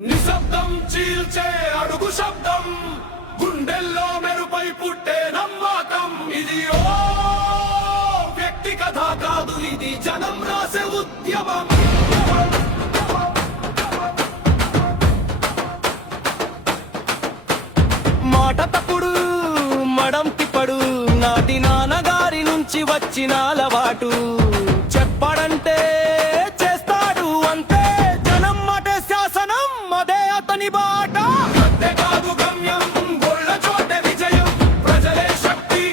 నిశ్శబ్దం చీల్చే అడుగు శబ్దం, గుండెల్లో మెరుపై పుట్టే నమ్మకం. ఇది ఓ వ్యక్తి కథ కాదు, ఇది జనం రాసే ఉద్యమం. మాట తప్పుడు మడం తిప్పడు, నాటి నాన్నగారి నుంచి వచ్చిన అలవాటు. చెప్పడంటే చేస్తాడు అంతే, జనం మాటే శాసనం, అదే అతని బాట. అంతే కాదు గమ్యం, గొల్ల చోటే విజయం. ప్రజలే శక్తి,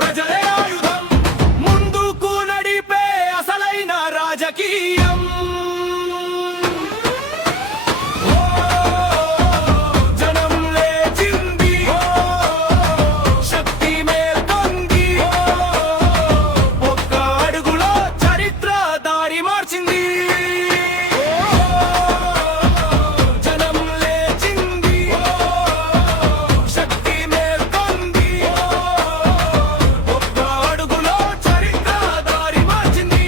ప్రజలే ఆయుధం. ముందుకు నడిపే అసలైన రాజకీయం. జనం లేచింది, శక్తి మేల్కొంది, ఒక్క అడుగులో చరిత్ర దారి మార్చింది. జనం లేచింది, శక్తి మేల్కొంది, ఒక్క అడుగులో చరిత్ర దారి మార్చింది.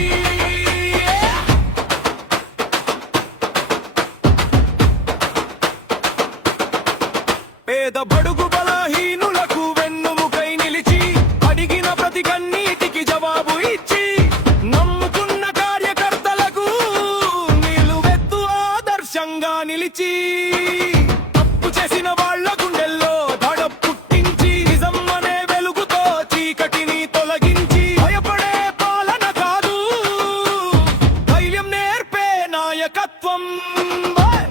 పేద బడుగు బలహీనులకు వెన్నుముకై నిలిచి, అడిగిన ప్రతి కన్నీటికి జవాబు ఇచ్చి, నమ్ముకున్న కార్యకర్తలకు నిలువెత్తు ఆదర్శంగా నిలిచి, తప్పు చేసిన వాళ్ళ గుండెల్లో దడ పుట్టించి, నిజం అనే వెలుగుతో చీకటిని తొలగించి, భయపడే పాలన కాదు, ధైర్యం నేర్పే నాయకత్వం.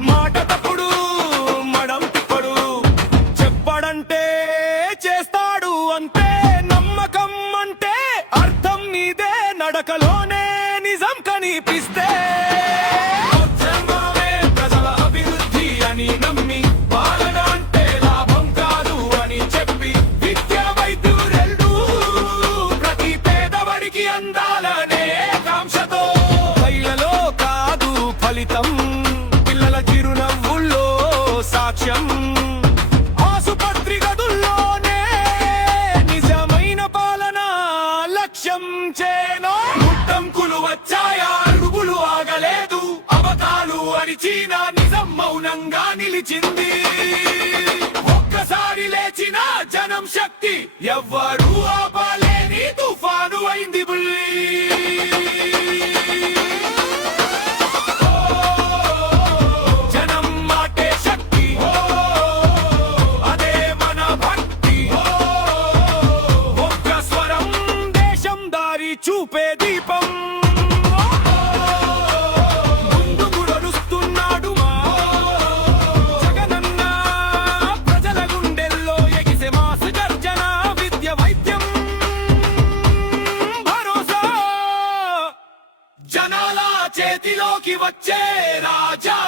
మాట తప్పుడు మడం తిప్పడు, చెప్పడంటే చేస్తాడు అంతే. నమ్మకం అంటే అర్థం నీదే, నడకలోనే నిజం కనిపిస్తే. ఉద్యమమే ప్రజల అభివృద్ధి అని నమ్మి, పాలన అంటే లాభం కాదు అని చెప్పి, విద్య వైద్యులు రెండూ ప్రతి పేదవాడికి అందాలనే కాంక్షతో, కైలలో కాదు ఫలితం, పిల్లల చిరునవ్వుల్లో సాక్ష్యం. ఆసుపత్రి గదుల్లోనే నిజమైన పాలన లక్ష్యం చేనో. ముట్టంకులు వచ్చాయా, అడుగులు ఆగలేదు, అవతాలు అరిచిన నిజం మౌనంగా నిలిచింది. ఒక్కసారి లేచిన జనం శక్తి ఎవ్వరూ ఆపలేని తుఫాను అయింది బుల్లి. జనం మాటే శక్తి, అదే మన భక్తి. ఒక్క స్వరం దేశం దారి చూపే దీపం. ముందుకు నడుస్తున్నాడు మా జగనన్న, ప్రజల గుండెల్లో ఎగిసే మాసు గర్జన. విద్య వైద్యం భరోసా, జనాల చేతిలోకి వచ్చే రాజా